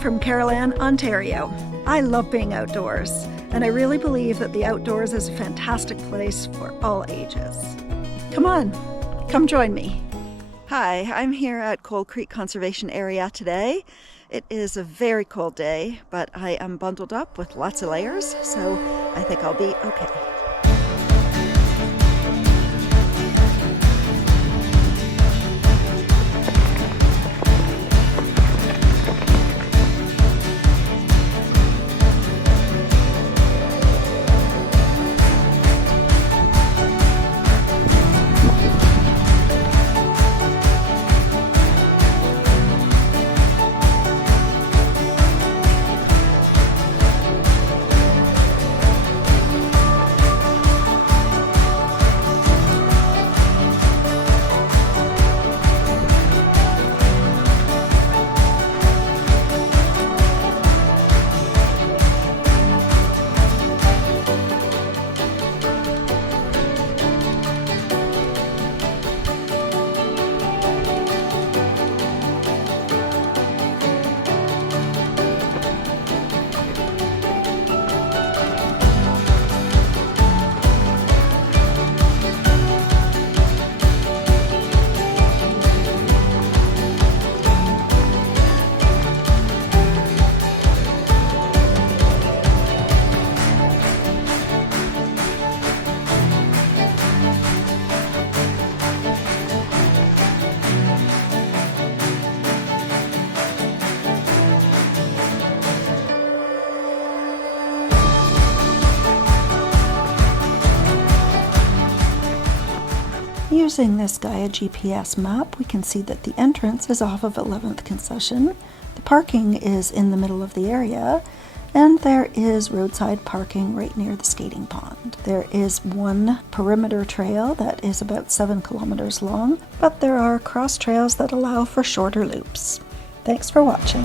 from Carol Ann, Ontario. I love being outdoors, and I really believe that the outdoors is a fantastic place for all ages. Come on, come join me. Hi, I'm here at Cold Creek Conservation Area today. It is a very cold day, but I am bundled up with lots of layers, so I think I'll be okay. Using this Gaia GPS map, we can see that the entrance is off of 11th Concession, the parking is in the middle of the area, and there is roadside parking right near the skating pond. There is one perimeter trail that is about 7 kilometers long, but there are cross trails that allow for shorter loops. Thanks for watching.